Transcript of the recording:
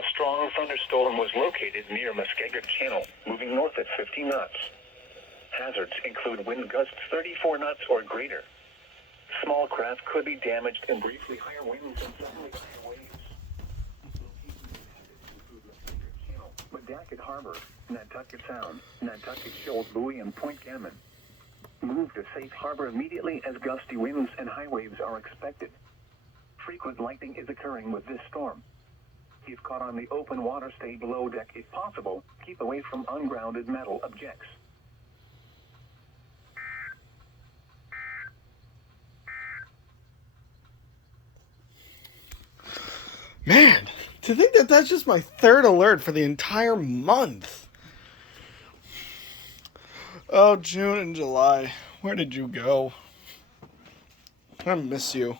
A strong thunderstorm was located near Muskego Channel, moving north at 50 knots. Hazards include wind gusts 34 knots or greater. Small craft could be damaged in briefly higher winds and suddenly higher waves. Madaket Harbor, Nantucket Sound, Nantucket Shoals Buoy and Point Gammon. Move to safe harbor immediately as gusty winds and high waves are expected. Frequent lightning is occurring with this storm. If caught on the open water, stay below deck if possible. Keep away from ungrounded metal objects. Man, to think that that's just my third alert for the entire month. Oh, June and July, where did you go? I miss you.